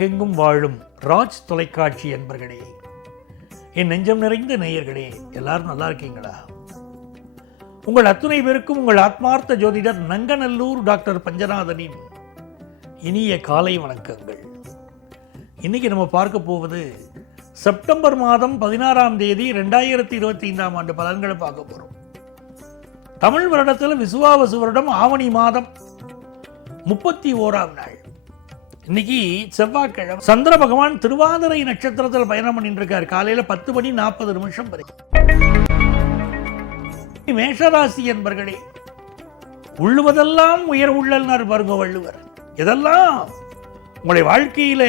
உலகெங்கும் வாழும் ராஜ் தொலைக்காட்சி என்பர்களே, என் நெஞ்சம் நிறைந்த நேயர்களே, எல்லாரும் நல்லா இருக்கீங்களா? உங்கள் அத்துணை பேருக்கும் உங்கள் ஆத்மார்த்த ஜோதிடர் நங்கநல்லூர் டாக்டர் பஞ்சநாதனின் இனிய காலை வணக்கங்கள். இன்னைக்கு நம்ம பார்க்க போவது செப்டம்பர் மாதம் 16ஆம் தேதி 2025ஆம் ஆண்டு பலன்களை பார்க்க போறோம். தமிழ் வருடத்தில் விசுவாவசு வருடம் ஆவணி மாதம் 31ஆம் நாள். இன்னைக்கு செவ்வாய்க்கிழமை. சந்திர பகவான் திருவாதிரை நட்சத்திரத்தில் பயணம் பண்ணிட்டு இருக்கார். காலையில 10:40 வரை. மேஷராசி என்பர்களே, உள்ளுவதெல்லாம் உயர் உள்ளல்னார் பாருங்க வள்ளுவர். எதெல்லாம் உங்களை வாழ்க்கையில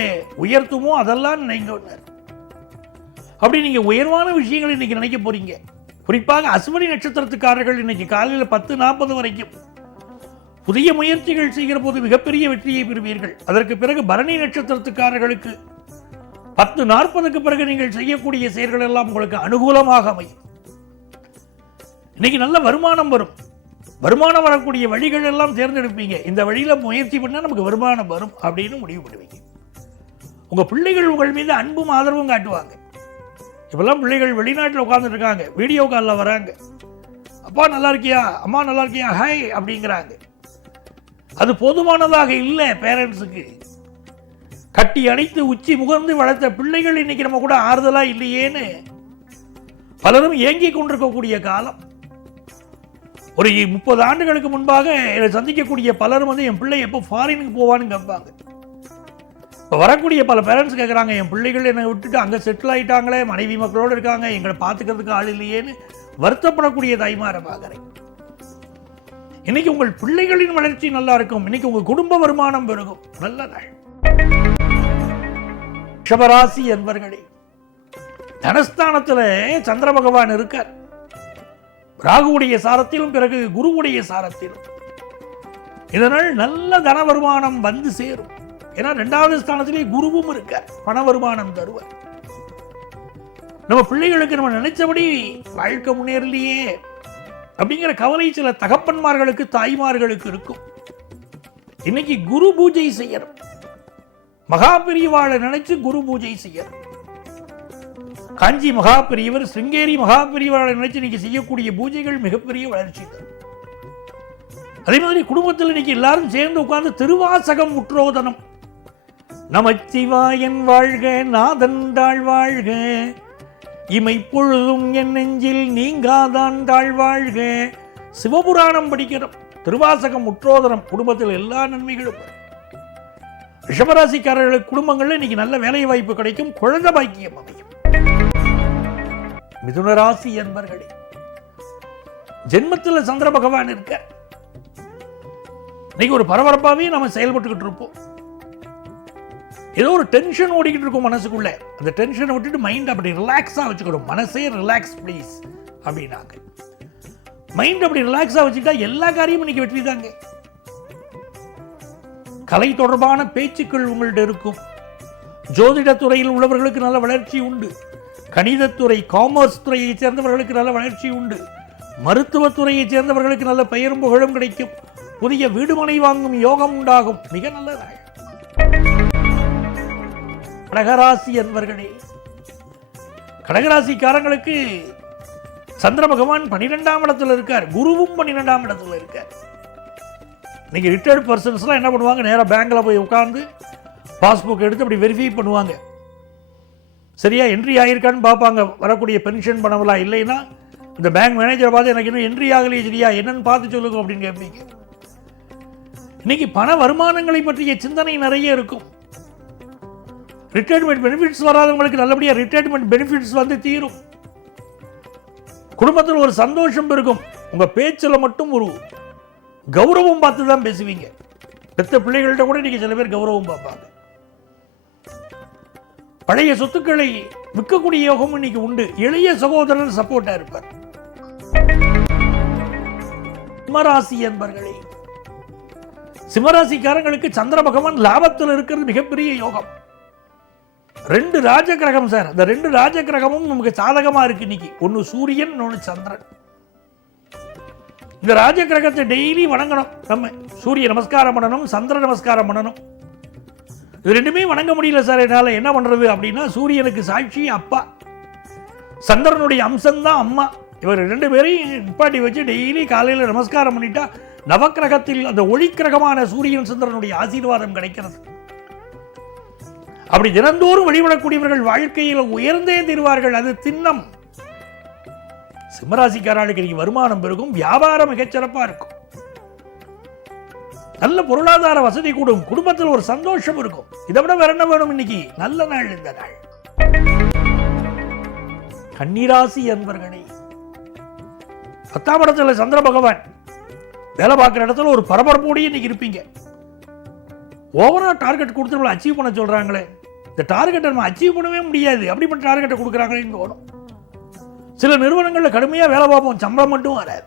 உயர்த்துமோ அதெல்லாம் நினைங்க. அப்படி நீங்க உயர்வான விஷயங்களை இன்னைக்கு நினைக்க போறீங்க. குறிப்பாக அஸ்வினி நட்சத்திரத்துக்காரர்கள் இன்னைக்கு காலையில் 10:40 வரைக்கும் புதிய முயற்சிகள் செய்கிற போது மிகப்பெரிய வெற்றியை பெறுவீர்கள். அதற்கு பிறகு பரணி நட்சத்திரத்துக்காரர்களுக்கு 10:40க்கு பிறகு நீங்கள் செய்யக்கூடிய செயல்கள் எல்லாம் உங்களுக்கு அனுகூலமாக அமையும். இன்னைக்கு நல்ல வருமானம் வரும். வருமானம் வரக்கூடிய வழிகள் எல்லாம் தேர்ந்தெடுப்பீங்க. இந்த வழியில முயற்சி பண்ணா நமக்கு வருமானம் வரும் அப்படின்னு முடிவு பண்ணுவீங்க. உங்க பிள்ளைகள் உங்கள் மீது அன்பும் ஆதரவும் காட்டுவாங்க. இப்பெல்லாம் பிள்ளைகள் வெளிநாட்டில் உட்கார்ந்துட்டு இருக்காங்க, வீடியோ காலில் வராங்க. அப்பா நல்லா இருக்கியா, அம்மா நல்லா இருக்கியா, ஹாய் அப்படிங்கிறாங்க. அது போதுமானதாக இல்லை. பேரண்ட்ஸுக்கு கட்டி அணைத்து உச்சி முகர்ந்து வளர்த்த பிள்ளைகள் இன்னைக்கு நம்ம கூட ஆறுதலா இல்லையேன்னு பலரும் ஏங்கி கொண்டிருக்கக்கூடிய காலம். ஒரு 30 ஆண்டுகளுக்கு முன்பாக என்னை சந்திக்கக்கூடிய பலரும் என் பிள்ளை எப்போ ஃபாரினுக்கு போவான்னு கேட்பாங்க. இப்போ வரக்கூடிய பல பேரண்ட்ஸ் கேட்குறாங்க, என் பிள்ளைகள் என்னை விட்டுட்டு அங்கே செட்டில் ஆகிட்டாங்களே, மனைவி மக்களோடு இருக்காங்க, எங்களை பார்த்துக்கிறதுக்கு ஆள் இல்லையேன்னு வருத்தப்படக்கூடிய தாய்மாரை பார்க்குறேன். இன்னைக்கு உங்கள் பிள்ளைகளின் வளர்ச்சி நல்லா இருக்கும். இன்னைக்கு உங்கள் குடும்ப வருமானம் பெருகும். நல்ல நாள். ரிஷபராசி என்பர்களே, தனஸ்தானத்தில் சந்திர பகவான் இருக்கார். ராகுவுடைய சாரத்திலும் பிறகு குருவுடைய சாரத்திலும். இதனால் நல்ல தன வருமானம் வந்து சேரும். ஏன்னா 2வது ஸ்தானத்திலே குருவும் இருக்கார். பண வருமானம் தருவார். நம்ம பிள்ளைகளுக்கு நம்ம நினைச்சபடி வாழ்க்கை முன்னேறலையே அப்படிங்கிற கவலை சில தகப்பன்மார்களுக்கு தாய்மார்களுக்கு இருக்கும். இன்னைக்கு குரு பூஜை செய்யணும். மகாபிரிவாளை நினைச்சு குரு பூஜை செய்யணும். காஞ்சி மகாபிரியவர், சிருங்கேரி மகாபிரிவாளை நினைச்சு இன்னைக்கு செய்யக்கூடிய பூஜைகள் மிகப்பெரிய வளர்ச்சி தரும். அதே மாதிரி குடும்பத்தில் இன்னைக்கு எல்லாரும் சேர்ந்து உட்கார்ந்து திருவாசகம் முற்றோதனம். நமச்சிவாயன் வாழ்க, நாதன் வாழ்க, இமை பொழுதும் என் நெஞ்சில் நீங்காதான் தாழ்வாழ்க. சிவபுராணம் படிக்கிறோம், திருவாசகம் முற்றோதனம். குடும்பத்தில் எல்லா நன்மைகளும். ரிஷபராசிக்காரர்களுக்கு குடும்பங்கள்ல இன்னைக்கு நல்ல வேலை வாய்ப்பு கிடைக்கும். குழந்தை பாக்கியம் அமையும். மிதுனராசி என்பர்களே, ஜென்மத்தில் சந்திர பகவான் இருக்க. இன்னைக்கு ஒரு பரபரப்பாவே நம்ம செயல்பட்டுக்கிட்டு இருப்போம். ஏதோ ஒரு டென்ஷன் ஓடிக்கிட்டு இருக்கும் மனசுக்குள்ள. அந்த டென்ஷனை விட்டுட்டு மைண்ட் அப்படி ரிலாக்ஸா வச்சுக்கணும். மனசே ரிலாக்ஸ் ப்ளீஸ் அப்படின்னாங்க. மைண்ட் அப்படி ரிலாக்ஸா வச்சுட்டா எல்லா காரியமும் இன்னைக்கு வெற்றி தாங்க. கலை தொடர்பான பேச்சுக்கள் உங்கள்ட்ட இருக்கும். ஜோதிடத்துறையில் உள்ளவர்களுக்கு நல்ல வளர்ச்சி உண்டு. கணிதத்துறை, காமர்ஸ் துறையை சேர்ந்தவர்களுக்கு நல்ல வளர்ச்சி உண்டு. மருத்துவத்துறையை சேர்ந்தவர்களுக்கு நல்ல பெயரும் புகழும் கிடைக்கும். புதிய வீடுமனை வாங்கும் யோகம் உண்டாகும். மிக நல்ல நாள். கடகராசி என்பர்களே, கடகராசிக்காரங்களுக்கு சந்திர பகவான் 12ஆம் இடத்துல இருக்கார். குருவும் 12ஆம் இடத்துல இருக்கார். இன்னைக்கு ரிட்டையர்ட் பர்சன்ஸ்லாம் என்ன பண்ணுவாங்க, நேராக பேங்க்ல போய் உட்கார்ந்து பாஸ்புக் எடுத்து அப்படி வெரிஃபை பண்ணுவாங்க. சரியா என்ட்ரி ஆகிருக்கான்னு பார்ப்பாங்க. வரக்கூடிய பென்ஷன் பணம்லாம் இல்லைன்னா இந்த பேங்க் மேனேஜரை பார்த்து எனக்கு இன்னும் என்ட்ரி ஆகலையே, சரியா என்னன்னு பார்த்து சொல்லுங்க அப்படின்னு கேட்பீங்க. இன்னைக்கு பண வருமானங்களை பற்றிய சிந்தனை நிறைய இருக்கும். ரிட்டையர்மெண்ட் பெனிஃபிட்ஸ் வராதவங்களுக்கு நல்லபடியாக ரிட்டையர்மெண்ட் பெனிஃபிட்ஸ் வந்து தீரும். குடும்பத்தில் ஒரு சந்தோஷம் இருக்கும். உங்க பேச்சில் மட்டும் ஒரு கௌரவம் பார்த்து தான் பேசுவீங்க. பெத்த பிள்ளைகள்கிட்ட கூட இன்னைக்கு சில பேர் கௌரவம் பார்ப்பாங்க. பழைய சொத்துக்களை விற்கக்கூடிய யோகம் இன்னைக்கு உண்டு. இளைய சகோதரர் சப்போர்ட்டா இருப்பார். சிம்மராசி என்பர்களே, சிம்மராசிக்காரங்களுக்கு சந்திர பகவான் லாபத்தில் இருக்கிறது மிகப்பெரிய யோகம். 2 ராஜ கிரகம் சார். அந்த 2 ராஜ கிரகமும் நமக்கு சாதகமா இருக்கு இன்னைக்கு. ஒன்னு சூரியன், இன்னொன்னு சந்திரன். இந்த ராஜ கிரகத்தை டெய்லி வணங்கணும். நம்ம சூரிய நமஸ்காரம் பண்ணணும், சந்திர நமஸ்காரம் பண்ணணும். இது ரெண்டுமே வணங்க முடியல சார் என்னால், என்ன பண்ணுறது அப்படின்னா, சூரியனுக்கு சாட்சி அப்பா, சந்திரனுடைய அம்சம்தான் அம்மா. இவர் 2 பேரையும் நிப்பாட்டி வச்சு டெய்லி காலையில் நமஸ்காரம் பண்ணிட்டா நவக்கிரகத்தில் அந்த ஒளிக்கிரகமான சூரியன் சந்திரனுடைய ஆசீர்வாதம் கிடைக்கிறது. அப்படி தினந்தோறும் வழிபடக்கூடியவர்கள் வாழ்க்கையில் உயர்ந்தே தீர்வார்கள். அது திண்ணம். சிம்மராசிக்காரர்களுக்கு இன்னைக்கு வருமானம் பெருகும், வியாபாரம் மிகச்சிறப்பா இருக்கும், நல்ல பொருளாதார வசதி கூடும், குடும்பத்தில் ஒரு சந்தோஷம் இருக்கும். இதை விட வேற என்ன வேணும்? இன்னைக்கு நல்ல நாள் இந்த நாள். கன்னிராசி அன்பர்களே, 10ஆம் இடத்துல சந்திர பகவான், வேலை பார்க்குற இடத்துல ஒரு பரபரப்போடையே இன்னைக்கு இருப்பீங்க. ஓவரா டார்கெட் கொடுத்து நம்மளை அச்சீவ் பண்ண சொல்றாங்களே, இந்த டார்கெட்டை நம்ம அச்சீவ் பண்ணவே முடியாது, அப்படிப்பட்ட டார்கெட்டை கொடுக்குறாங்களேன்னு தோணும். சில நிறுவனங்களில் கடுமையாக வேலை பார்ப்போம், சம்பளம் மட்டும் வராது.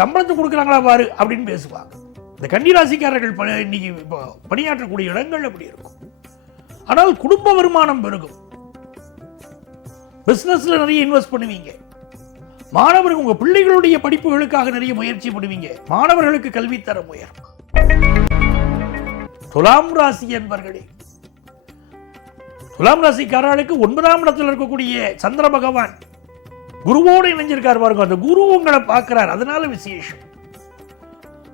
சம்பளத்தை கொடுக்குறாங்களா பாரு அப்படின்னு பேசுவாங்க. இந்த கன்னிராசிக்காரர்கள் இன்னைக்கு பணியாற்றக்கூடிய இடங்கள் அப்படி இருக்கும். ஆனால் குடும்ப வருமானம் பெருகும், பிசினஸ்ல நிறைய இன்வெஸ்ட் பண்ணுவீங்க, மாணவர்கள் உங்க பிள்ளைகளுடைய படிப்புகளுக்காக நிறைய முயற்சி பண்ணுவீங்க, மாணவர்களுக்கு கல்வித்தரம் உயரும். துலாம் ராசி என்பர்களே, துலாம் ராசிக்காரர்களுக்கு 9ஆம் இடத்தில் இருக்கக்கூடிய சந்திர பகவான் குருவோடு இணைஞ்சிருக்கார் பாருங்க. அந்த குரு உங்களை பார்க்கிறார், அதனால விசேஷம்.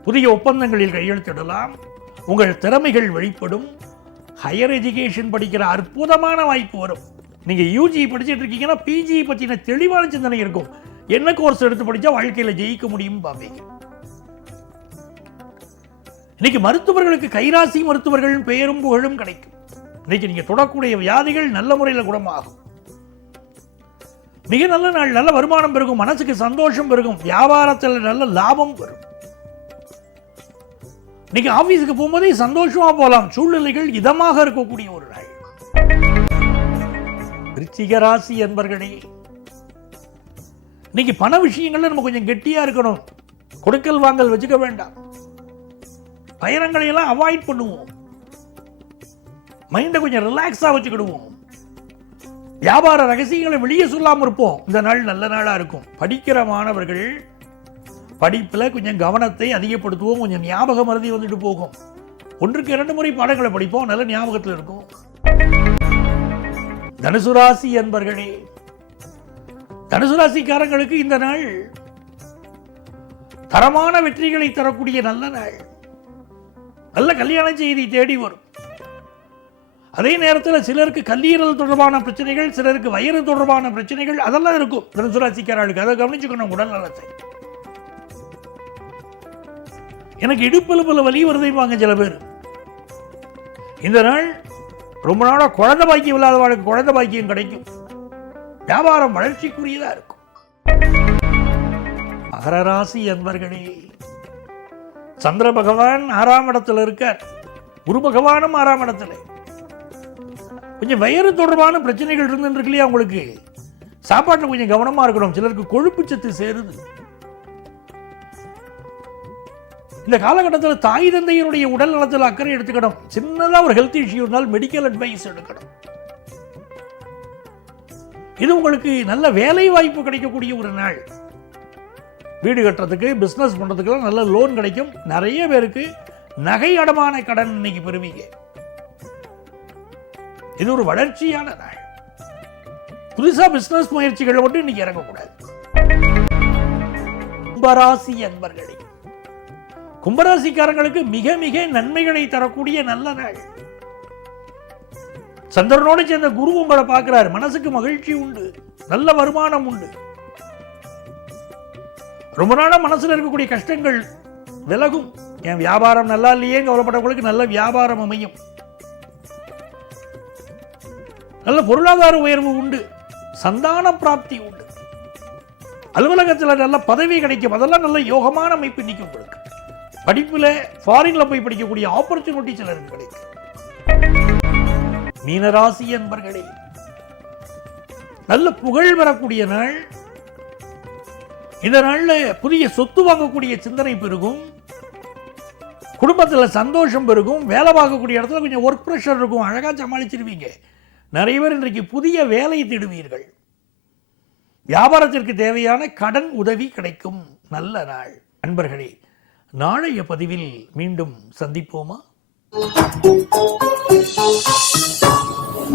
புதிய ஒப்பந்தங்களில் கையெழுத்திடலாம், உங்கள் திறமைகள் வெளிப்படும், ஹையர் எஜுகேஷன் படிக்கிற அற்புதமான வாய்ப்பு வரும். நீங்க யூஜி படிச்சுட்டு இருக்கீங்கன்னா பிஜி பற்றின தெளிவான சிந்தனை இருக்கும். என்ன கோர்ஸ் எடுத்து படிச்சா வாழ்க்கையில ஜெயிக்க முடியும் பாப்பீங்க. இன்னைக்கு மருத்துவர்களுக்கு கைராசி மருத்துவர்கள் பெயரும் புகழும் கிடைக்கும். இன்னைக்கு நீங்க தொடக்கூடிய வியாதிகள் நல்ல முறையில் குணமாகும். மிக நல்ல நாள், நல்ல வருமானம் பெருகும், மனசுக்கு சந்தோஷம் பெருகும், வியாபாரத்தில் நல்ல லாபம் வரும். நீங்க ஆபீஸுக்கு போகும்போதே சந்தோஷமா போலாம், சூழ்நிலைகள் இதமாக இருக்கக்கூடிய ஒரு நாள். விருச்சிக ராசி என்பர்களே, இன்னைக்கு பண விஷயங்கள்ல நம்ம கொஞ்சம் கெட்டியா இருக்கணும். கொடுக்கல் வாங்கல் வச்சுக்க வேண்டாம், பயணங்களை எல்லாம் அவாய்ட் பண்ணுவோம், மைண்டை கொஞ்சம் ரிலாக்ஸா வச்சுக்கிடுவோம், வியாபார ரகசியங்களை வெளியே சொல்லாம இருப்போம். இந்த நாள் நல்ல நாளா இருக்கும். படிக்கிற மாணவர்கள் படிப்புல கொஞ்சம் கவனத்தை அதிகப்படுத்துவோம், கொஞ்சம் ஞாபக மறதி வந்துட்டு போகும். 1க்கு 2 முறை பாடங்களை படிப்போம், நல்ல ஞாபகத்தில் இருக்கும். தனுசு ராசி என்பர்களே, தனுசு ராசிக்காரங்களுக்கு இந்த நாள் தரமான வெற்றிகளை தரக்கூடிய நல்ல நாள். நல்ல கல்யாண செய்தி தேடி வரும். அதே நேரத்தில் சிலருக்கு கல்லீரல் தொடர்பான பிரச்சனைகள், சிலருக்கு வயிறு தொடர்பான பிரச்சனைகள், அதெல்லாம் இருக்கும் தனுசு ராசிக்காரர்களுக்கு. அதை கவனிச்சுக்கணும். உடல் நலத்தை, எனக்கு இடுப்பெலும்புல வலி வருதைப்பாங்க சில பேர். இந்த நாள் ரொம்ப நாளாக குழந்தை பாக்கியம் இல்லாதவர்களுக்கு குழந்தை பாக்கியம் கிடைக்கும். வியாபாரம் வளர்ச்சிக்குரியதா இருக்கும். மகர ராசி என்பர்களே, சந்திர பகவான் 6ஆம் இடத்துல இருக்கார், குரு பகவானும் 6ஆம் இடத்துல. கொஞ்சம் வயிறு தொடர்பான பிரச்சனைகள் இருந்துருக்கு இல்லையா, உங்களுக்கு சாப்பாட்டில் கொஞ்சம் கவனமா இருக்கணும். சிலருக்கு கொழுப்பு சத்து சேருது. இந்த காலகட்டத்தில் தாய் தந்தையருடைய உடல் நலத்தில் அக்கறை எடுத்துக்கணும். சின்னதாக ஒரு ஹெல்த் இஷ்யூ இருந்தால் மெடிக்கல் அட்வைஸ் எடுக்கணும். இது உங்களுக்கு நல்ல வேலை வாய்ப்பு கிடைக்கக்கூடிய ஒரு நாள். வீடு கட்டுறதுக்கு, பிஸ்னஸ் பண்ணுறதுக்கெல்லாம் நல்ல லோன் கிடைக்கும். நிறைய பேருக்கு நகை அடமான கடன் இன்னைக்கு பெறுவீங்க. இது ஒரு வளர்ச்சியான நாள். புதுசாக பிஸ்னஸ் முயற்சிகள் மட்டும் இன்னைக்கு இறங்கக்கூடாது. கும்பராசி அன்பர்களே, கும்பராசிக்காரங்களுக்கு மிக மிக நன்மைகளை தரக்கூடிய நல்ல நாள். சந்திரனோடு சேர்ந்த குரு உங்களை பார்க்கிறார், மனசுக்கு மகிழ்ச்சி உண்டு, நல்ல வருமானம் உண்டு. ரொம்ப நாளா மனசுல இருக்கக்கூடிய கஷ்டங்கள் விலகும். என் வியாபாரம் நல்லா இல்லையே கவலைப்பட்டவங்களுக்கு நல்ல வியாபாரம் அமையும். நல்ல பொருளாதார உயர்வு உண்டு, சந்தான பிராப்தி உண்டு, அலுவலகத்தில் நல்ல பதவி கிடைக்கும். அதெல்லாம் நல்ல யோகமான அமைப்பு இன்னைக்கு உங்களுக்கு. படிப்புல ஃபாரின்ல போய் படிக்கக்கூடிய ஆப்பர்ச்சுனிட்டி சிலருக்கு கிடைக்கும். மீனராசி என்பர்களே, நல்ல புகழ் வரக்கூடிய நாள். இந்த நாள்ல புதிய சொத்து வாங்கக்கூடிய சிந்தனை பெருகும், குடும்பத்தில் சந்தோஷம் பெருகும், வேலை பார்க்கக்கூடிய இடத்துல கொஞ்சம் ஒர்க் ப்ரெஷர் இருக்கும், அழகா சமாளிச்சிருவீங்க. நிறைய பேர் இன்றைக்கு புதிய வேலை தேடுவீர்கள். வியாபாரத்திற்கு தேவையான கடன் உதவி கிடைக்கும். நல்ல நாள். நண்பர்களே, நாளைய பதிவில் மீண்டும் சந்திப்போமா?